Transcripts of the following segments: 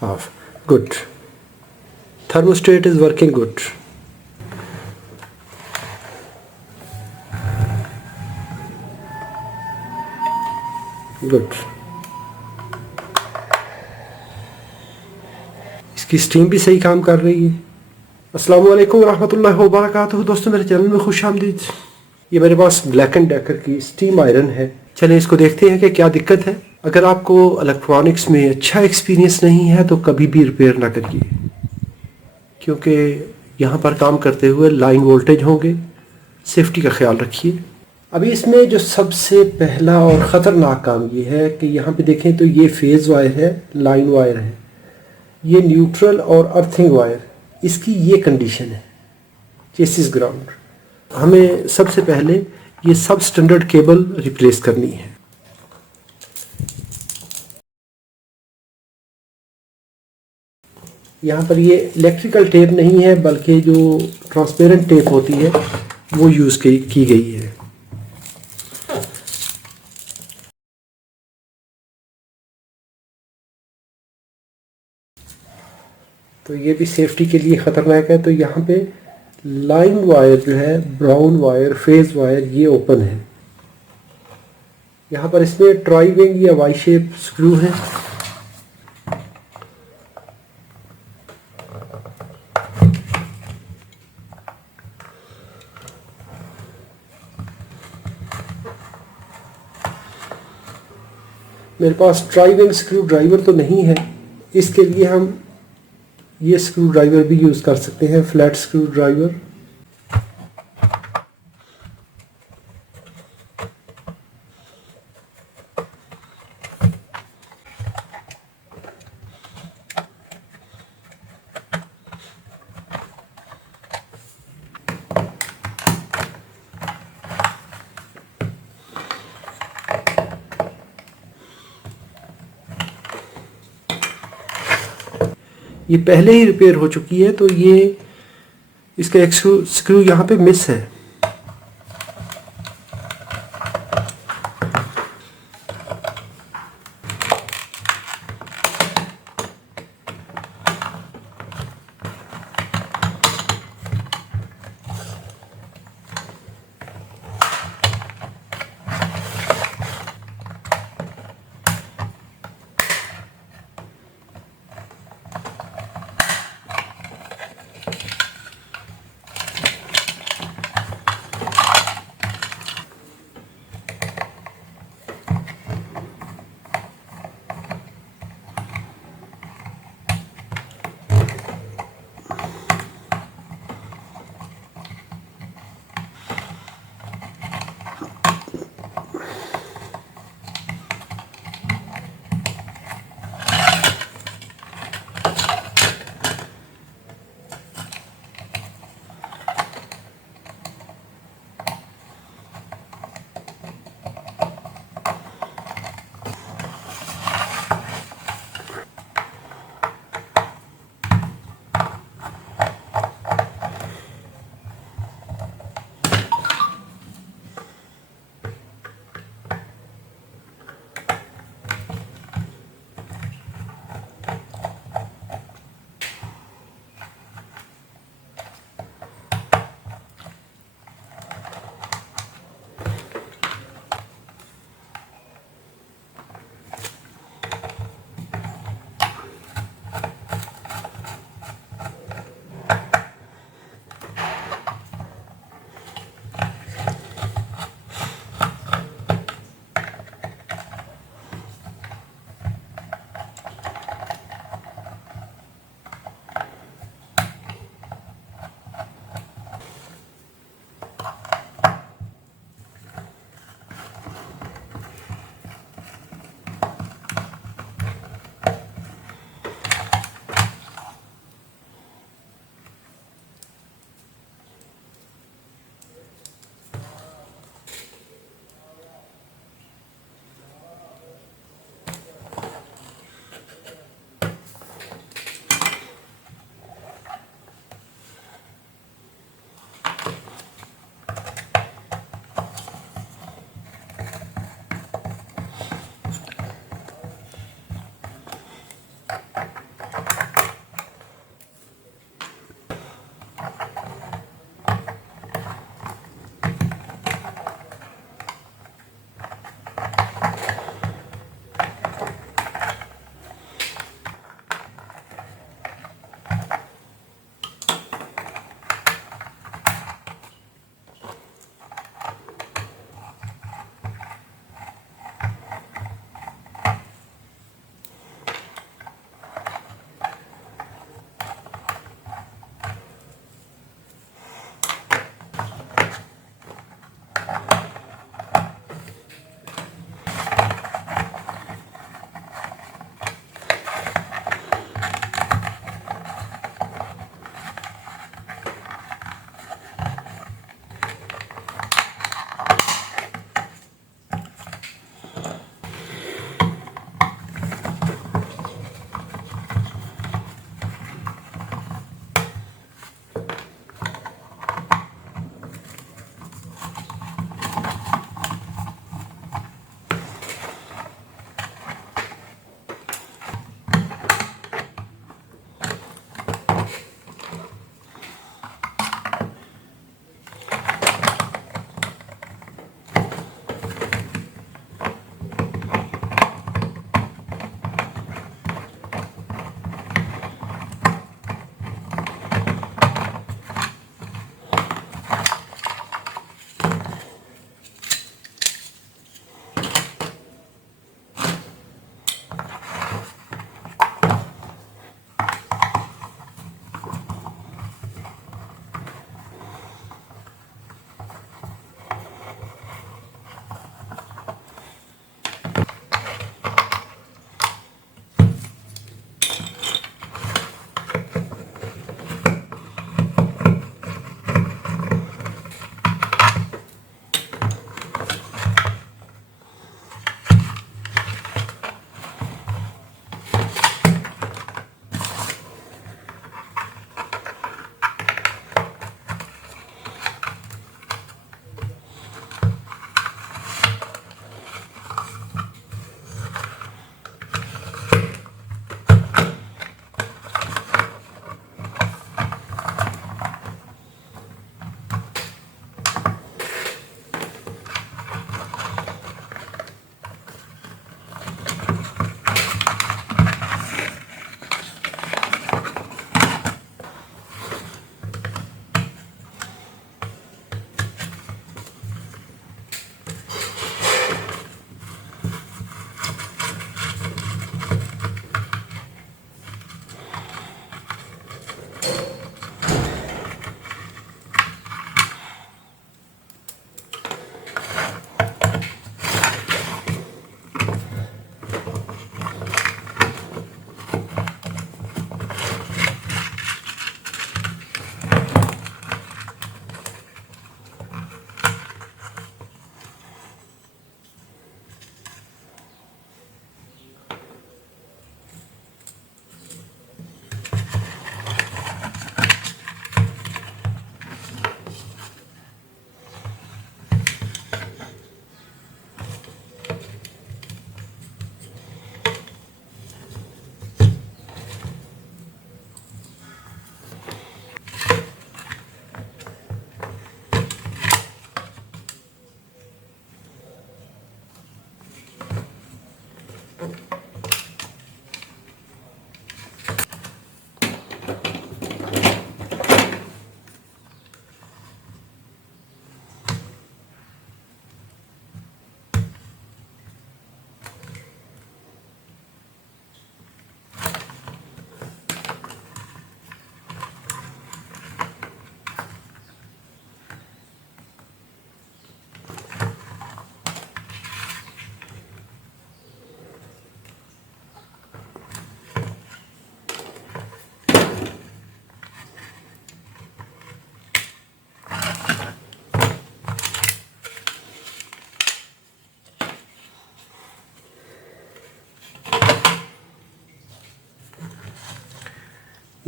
Off. Good. Thermostat is working good. Good. इसकी स्टीम भी सही काम कर रही है। अस्सलाम वालेकुम रहमतुल्लाहि व बरकातुहू। दोस्तों मेरे चैनल में खुश आमदीद। ये मेरे पास ब्लैक एंड डेकर की स्टीम आयरन है। चलिए इसको देखते हैं कि क्या दिक्कत है। अगर आपको इलेक्ट्रॉनिक्स में अच्छा एक्सपीरियंस नहीं है तो कभी भी रिपेयर ना करिए, क्योंकि यहाँ पर काम करते हुए लाइन वोल्टेज होंगे। सेफ्टी का ख्याल रखिए। अभी इसमें जो सबसे पहला और ख़तरनाक काम ये है कि यहाँ पे देखें तो ये फेज़ वायर है, लाइन वायर है, ये न्यूट्रल और अर्थिंग वायर, इसकी ये कंडीशन है चेसिस ग्राउंड। हमें सबसे पहले ये सब स्टैंडर्ड केबल रिप्लेस करनी है। यहाँ पर ये इलेक्ट्रिकल टेप नहीं है बल्कि जो ट्रांसपेरेंट टेप होती है वो यूज़ की गई है। तो ये भी सेफ्टी के लिए ख़तरनाक है। तो यहाँ पे लाइन वायर जो है, ब्राउन वायर, फेज वायर, ये ओपन है। यहाँ पर इसमें ट्राई विंग या वाई शेप स्क्रू है। मेरे पास ट्राई विंग स्क्रू ड्राइवर तो नहीं है, इसके लिए हम ये स्क्रू ड्राइवर भी यूज़ कर सकते हैं, फ्लैट स्क्रू ड्राइवर। ये पहले ही रिपेयर हो चुकी है, तो ये इसका एक स्क्रू यहाँ पे मिस है।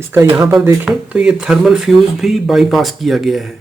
इसका यहाँ पर देखें तो ये थर्मल फ्यूज भी बाईपास किया गया है।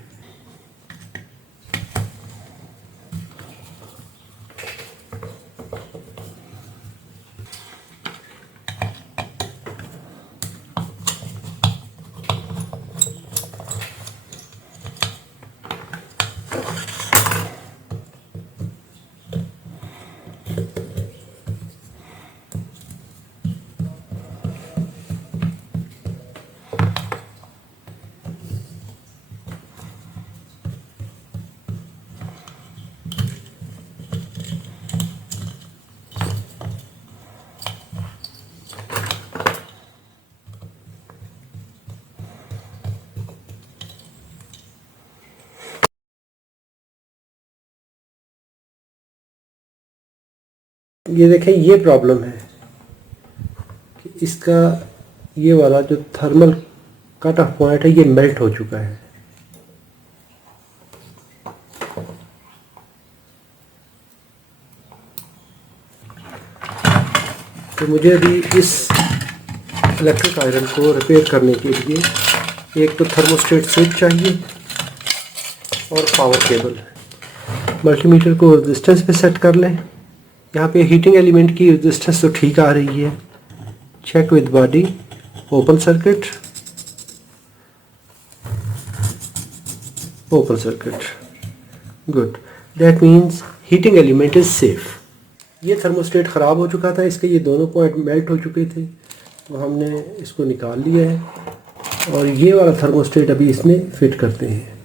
ये देखें, ये प्रॉब्लम है कि इसका ये वाला जो थर्मल कट ऑफ पॉइंट है ये मेल्ट हो चुका है। तो मुझे अभी इस इलेक्ट्रिक आयरन को रिपेयर करने के लिए एक तो थर्मोस्टेट स्विच चाहिए और पावर केबल। मल्टीमीटर को रेजिस्टेंस पे सेट कर लें। यहाँ पे हीटिंग एलिमेंट की रेजिस्टेंस तो ठीक आ रही है। Check with body, open circuit, open circuit, good, that means heating element is safe. ये थर्मोस्टेट ख़राब हो चुका था, इसके ये दोनों पॉइंट मेल्ट हो चुके थे, तो हमने इसको निकाल लिया है और ये वाला थर्मोस्टेट अभी इसमें फिट करते हैं।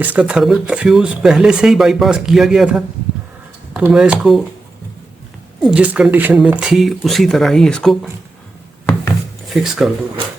इसका थर्मल फ्यूज़ पहले से ही बाईपास किया गया था, तो मैं इसको जिस कंडीशन में थी उसी तरह ही इसको फिक्स कर दूँगा।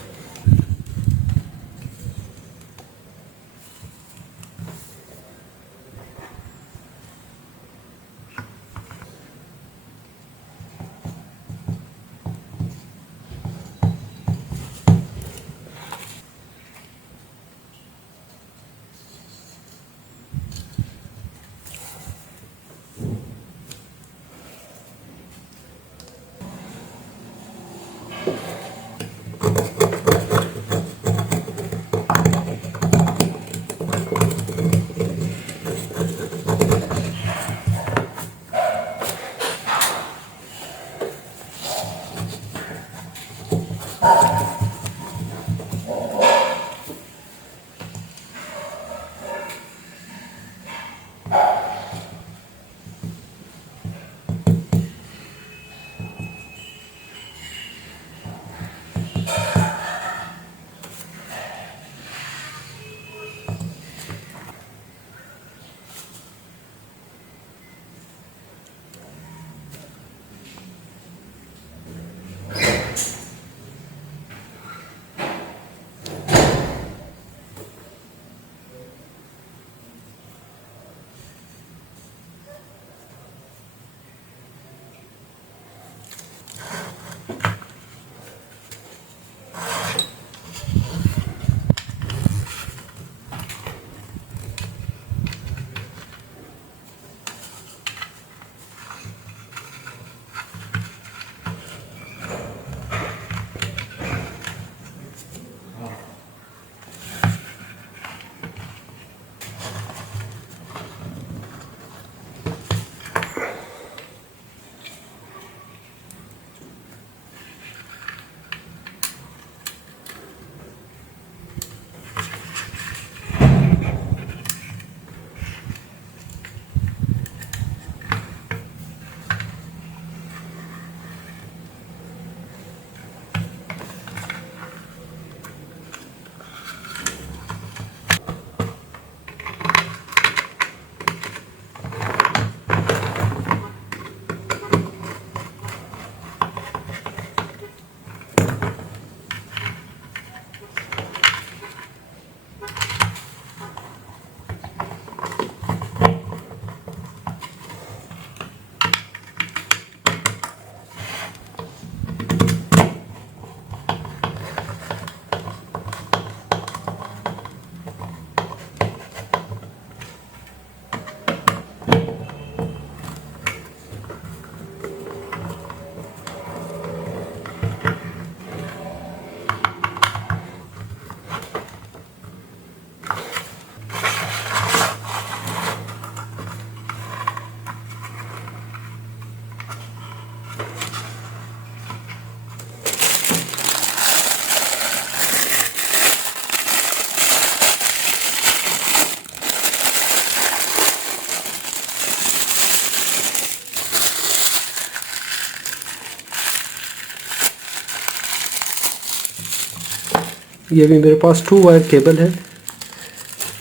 ये भी मेरे पास 2 वायर केबल है,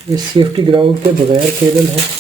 ये सेफ्टी ग्राउंड के बगैर केबल है।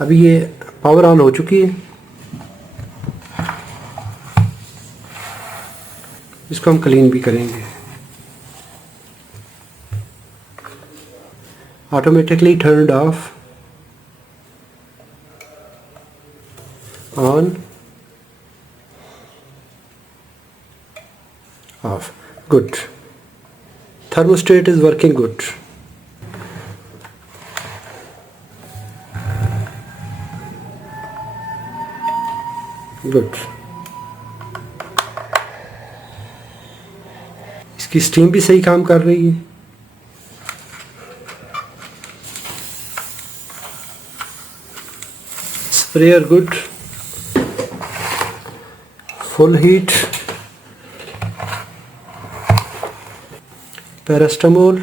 अभी ये पावर ऑन हो चुकी है। इसको हम क्लीन भी करेंगे। Automatically turned of, on, of. Good. Thermostat is working good. Good. इसकी स्टीम भी सही काम कर रही है। Sprayer good, full heat, paracetamol,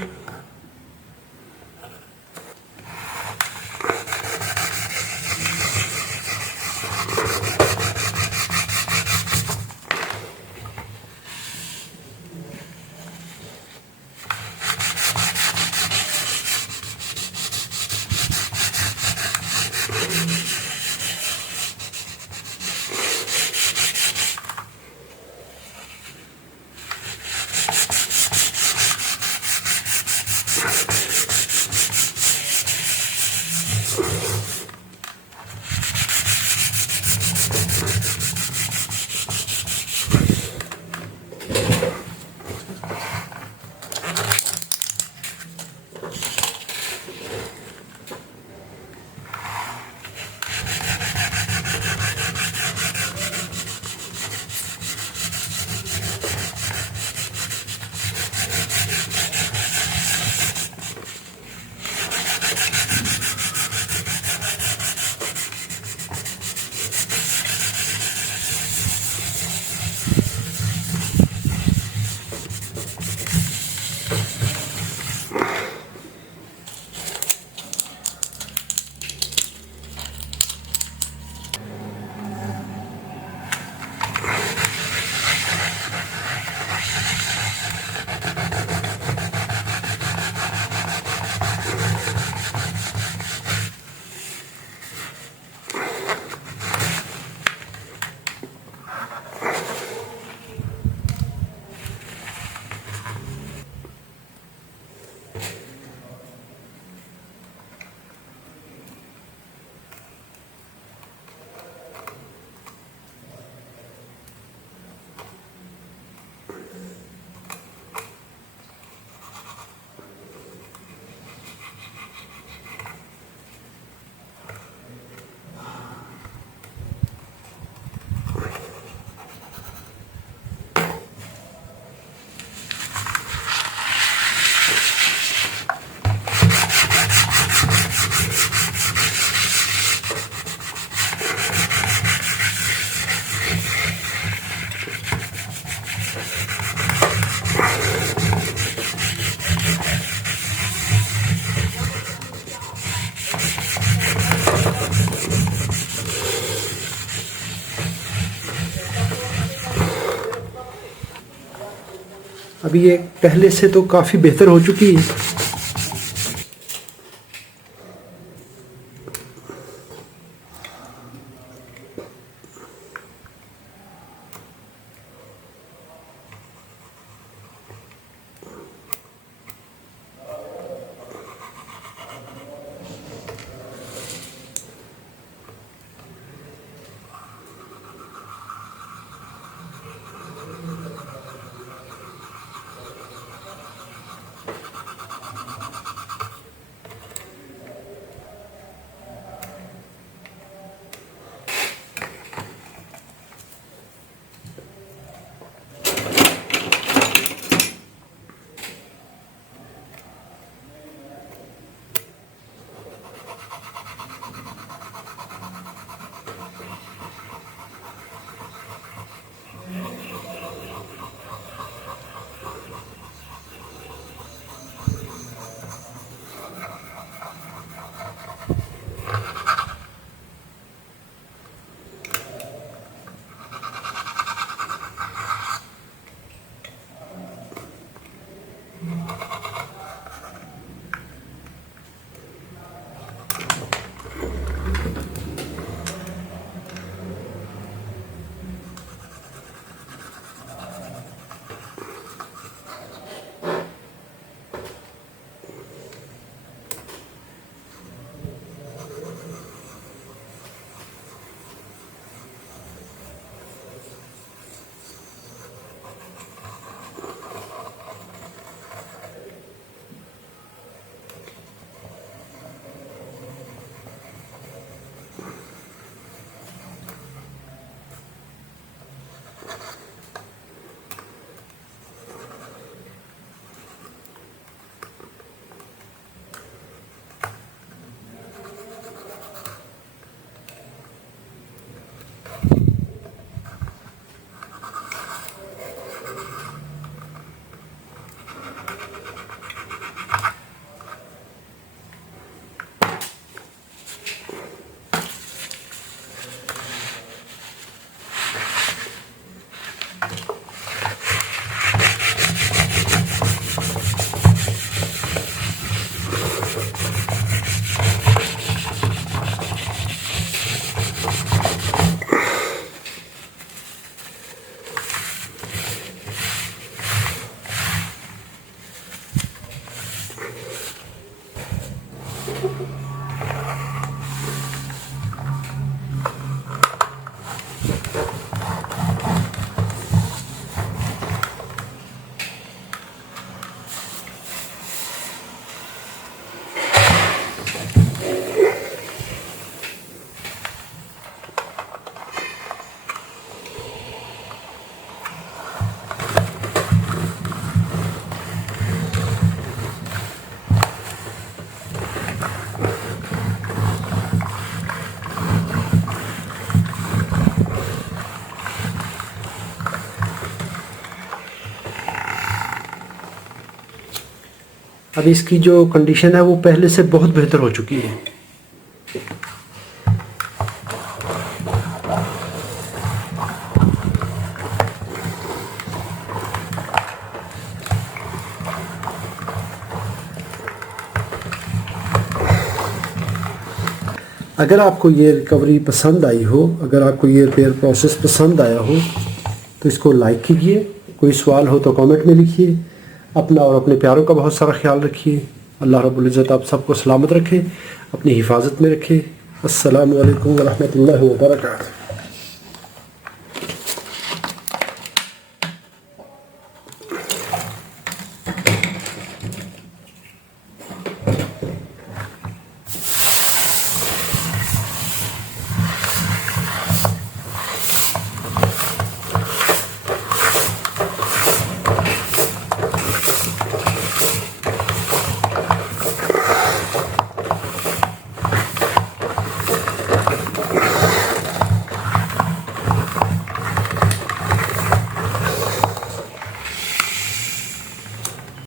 अभी ये पहले से तो काफ़ी बेहतर हो चुकी है। अभी इसकी जो कंडीशन है वो पहले से बहुत बेहतर हो चुकी है। अगर आपको ये रिकवरी पसंद आई हो, अगर आपको ये रिपेयर प्रोसेस पसंद आया हो तो इसको लाइक कीजिए। कोई सवाल हो तो कमेंट में लिखिए। अपना और अपने प्यारों का बहुत सारा ख्याल रखिए। अल्लाह रब्बुल इज़्ज़त आप सबको सलामत रखे, अपनी हिफाजत में रखे। अस्सलामु अलैकुम व रहमतुल्लाहि व बरकातहू।